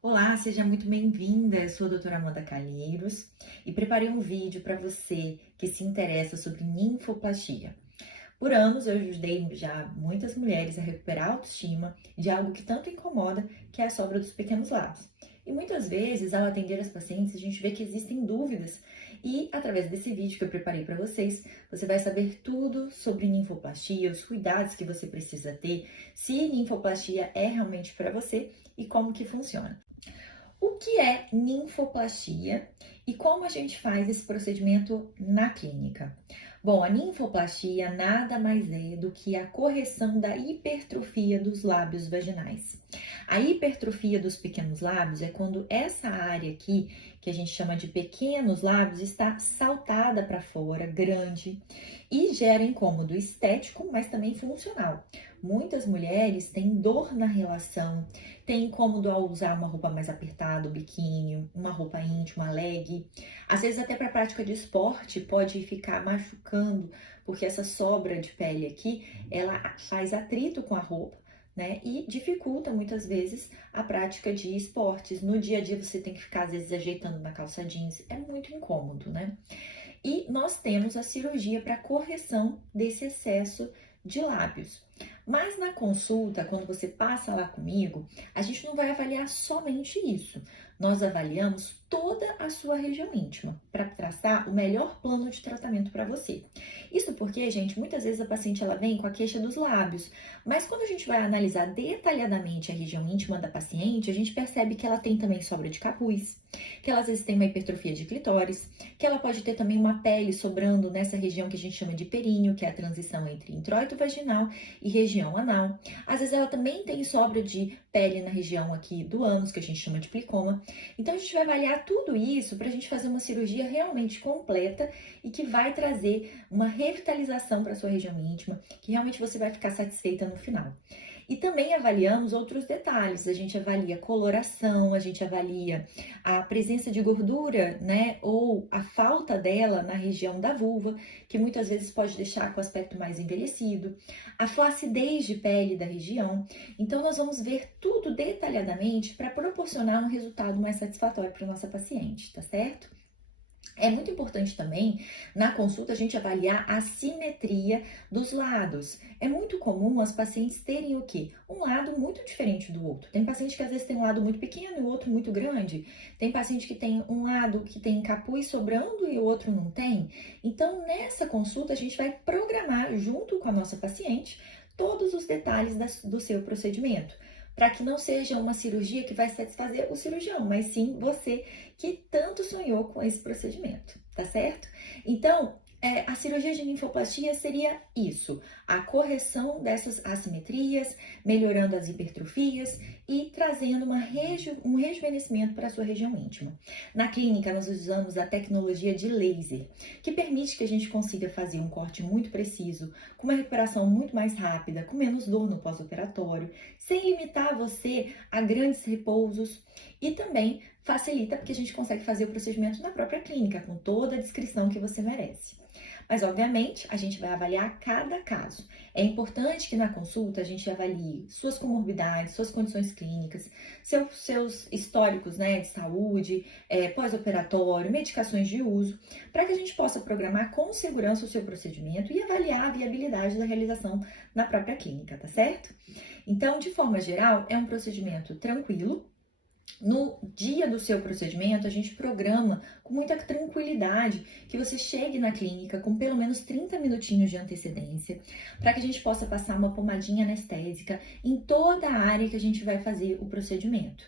Olá, seja muito bem-vinda. Eu sou a doutora Amanda Calheiros e preparei um vídeo para você que se interessa sobre ninfoplastia. Por anos eu ajudei já muitas mulheres a recuperar a autoestima de algo que tanto incomoda, que é a sobra dos pequenos lábios. E muitas vezes, ao atender as pacientes, a gente vê que existem dúvidas e, através desse vídeo que eu preparei para vocês, você vai saber tudo sobre ninfoplastia, os cuidados que você precisa ter, se ninfoplastia é realmente para você e como que funciona. O que é ninfoplastia e como a gente faz esse procedimento na clínica? Bom, a ninfoplastia nada mais é do que a correção da hipertrofia dos lábios vaginais. A hipertrofia dos pequenos lábios é quando essa área aqui, que a gente chama de pequenos lábios, está saltada para fora, grande, e gera incômodo estético, mas também funcional. Muitas mulheres têm dor na relação, têm incômodo ao usar uma roupa mais apertada, biquíni, uma roupa íntima, uma leg. Às vezes até para a prática de esporte pode ficar machucando, porque essa sobra de pele aqui, ela faz atrito com a roupa, né? E dificulta muitas vezes a prática de esportes. No dia a dia você tem que ficar às vezes ajeitando na calça jeans, é muito incômodo, né? E nós temos a cirurgia para correção desse excesso de lábios. Mas na consulta, quando você passa lá comigo, a gente não vai avaliar somente isso. Nós avaliamos toda a sua região íntima para traçar o melhor plano de tratamento para você. Isso porque, gente, muitas vezes a paciente ela vem com a queixa dos lábios, mas quando a gente vai analisar detalhadamente a região íntima da paciente, a gente percebe que ela tem também sobra de capuz, que ela às vezes tem uma hipertrofia de clitóris, que ela pode ter também uma pele sobrando nessa região que a gente chama de períneo, que é a transição entre introito vaginal e região anal. Às vezes ela também tem sobra de pele na região aqui do ânus, que a gente chama de plicoma. Então a gente vai avaliar tudo isso para a gente fazer uma cirurgia realmente completa e que vai trazer uma revitalização para sua região íntima, que realmente você vai ficar satisfeita no final. E também avaliamos outros detalhes. A gente avalia coloração, a gente avalia a presença de gordura, né, ou a falta dela na região da vulva, que muitas vezes pode deixar com o aspecto mais envelhecido, a flacidez de pele da região. Então, nós vamos ver tudo detalhadamente para proporcionar um resultado mais satisfatório para nossa paciente, tá certo? É muito importante também, na consulta, a gente avaliar a simetria dos lados. É muito comum as pacientes terem o quê? Um lado muito diferente do outro. Tem paciente que às vezes tem um lado muito pequeno e o outro muito grande. Tem paciente que tem um lado que tem capuz sobrando e o outro não tem. Então, nessa consulta, a gente vai programar junto com a nossa paciente todos os detalhes do seu procedimento, para que não seja uma cirurgia que vai satisfazer o cirurgião, mas sim você que tanto sonhou com esse procedimento, tá certo? Então, a cirurgia de ninfoplastia seria isso, a correção dessas assimetrias, melhorando as hipertrofias e trazendo um rejuvenescimento para a sua região íntima. Na clínica, nós usamos a tecnologia de laser, que permite que a gente consiga fazer um corte muito preciso, com uma recuperação muito mais rápida, com menos dor no pós-operatório, sem limitar você a grandes repousos e também facilita porque a gente consegue fazer o procedimento na própria clínica, com toda a descrição que você merece. Mas, obviamente, a gente vai avaliar cada caso. É importante que na consulta a gente avalie suas comorbidades, suas condições clínicas, seus históricos, né, de saúde, pós-operatório, medicações de uso, para que a gente possa programar com segurança o seu procedimento e avaliar a viabilidade da realização na própria clínica, tá certo? Então, de forma geral, é um procedimento tranquilo. No dia do seu procedimento, a gente programa com muita tranquilidade que você chegue na clínica com pelo menos 30 minutinhos de antecedência, para que a gente possa passar uma pomadinha anestésica em toda a área que a gente vai fazer o procedimento.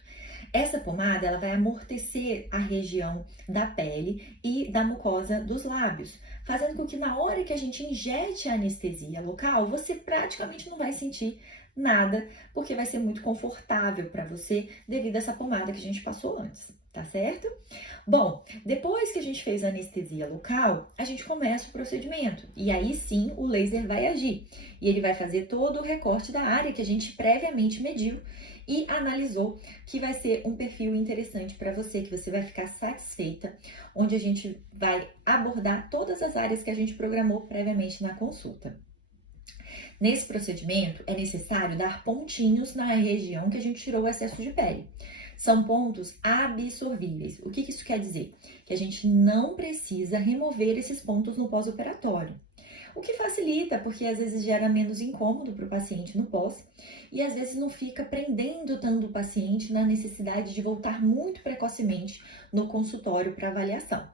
Essa pomada, ela vai amortecer a região da pele e da mucosa dos lábios, fazendo com que na hora que a gente injete a anestesia local, você praticamente não vai sentir nada, porque vai ser muito confortável para você devido a essa pomada que a gente passou antes, tá certo? Bom, depois que a gente fez a anestesia local, a gente começa o procedimento e aí sim o laser vai agir e ele vai fazer todo o recorte da área que a gente previamente mediu e analisou que vai ser um perfil interessante para você, que você vai ficar satisfeita, onde a gente vai abordar todas as áreas que a gente programou previamente na consulta. Nesse procedimento, é necessário dar pontinhos na região que a gente tirou o excesso de pele. São pontos absorvíveis. O que isso quer dizer? Que a gente não precisa remover esses pontos no pós-operatório. O que facilita, porque às vezes gera menos incômodo para o paciente no pós e às vezes não fica prendendo tanto o paciente na necessidade de voltar muito precocemente no consultório para avaliação.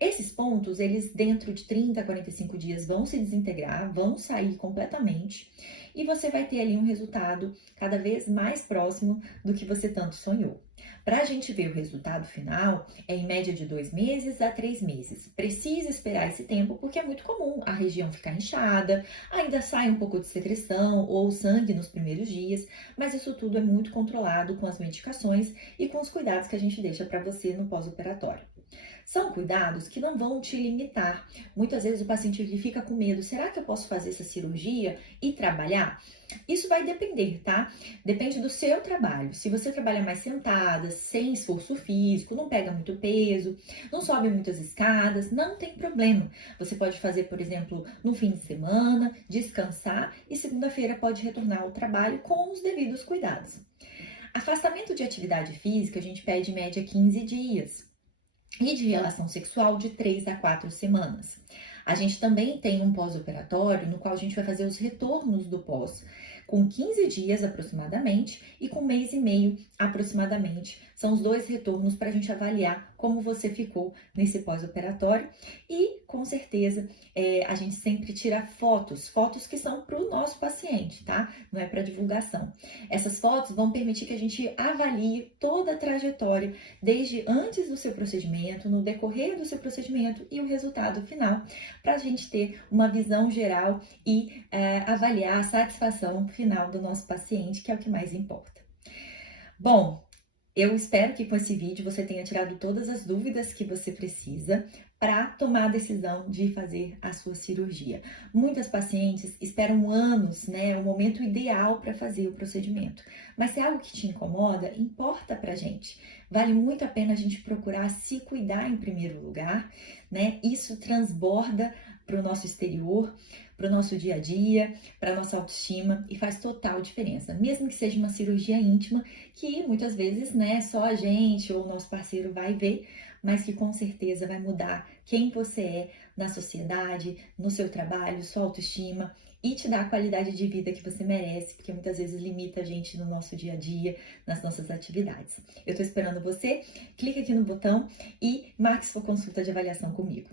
Esses pontos, eles dentro de 30 a 45 dias vão se desintegrar, vão sair completamente e você vai ter ali um resultado cada vez mais próximo do que você tanto sonhou. Para a gente ver o resultado final, é em média de 2 meses a 3 meses. Precisa esperar esse tempo porque é muito comum a região ficar inchada, ainda sai um pouco de secreção ou sangue nos primeiros dias, mas isso tudo é muito controlado com as medicações e com os cuidados que a gente deixa para você no pós-operatório. São cuidados que não vão te limitar. Muitas vezes o paciente ele fica com medo, será que eu posso fazer essa cirurgia e trabalhar? Isso vai depender, tá? Depende do seu trabalho. Se você trabalha mais sentada, sem esforço físico, não pega muito peso, não sobe muitas escadas, não tem problema. Você pode fazer, por exemplo, no fim de semana, descansar e segunda-feira pode retornar ao trabalho com os devidos cuidados. Afastamento de atividade física, a gente pede em média 15 dias. E de relação sexual de 3 a 4 semanas. A gente também tem um pós-operatório no qual a gente vai fazer os retornos do pós, com 15 dias aproximadamente e com 1 mês e meio aproximadamente. São os 2 retornos para a gente avaliar como você ficou nesse pós-operatório e, com certeza, a gente sempre tira fotos que são para o nosso paciente, tá? Não é para divulgação. Essas fotos vão permitir que a gente avalie toda a trajetória, desde antes do seu procedimento, no decorrer do seu procedimento e o resultado final, para a gente ter uma visão geral e avaliar a satisfação final do nosso paciente, que é o que mais importa. Bom, eu espero que com esse vídeo você tenha tirado todas as dúvidas que você precisa para tomar a decisão de fazer a sua cirurgia. Muitas pacientes esperam anos, né, o momento ideal para fazer o procedimento. Mas se é algo que te incomoda, importa pra gente. Vale muito a pena a gente procurar se cuidar em primeiro lugar, né? Isso transborda para o nosso exterior, para o nosso dia a dia, para a nossa autoestima e faz total diferença. Mesmo que seja uma cirurgia íntima, que muitas vezes, né, só a gente ou o nosso parceiro vai ver, mas que com certeza vai mudar quem você é na sociedade, no seu trabalho, sua autoestima e te dar a qualidade de vida que você merece, porque muitas vezes limita a gente no nosso dia a dia, nas nossas atividades. Eu tô esperando você, clica aqui no botão e marque sua consulta de avaliação comigo.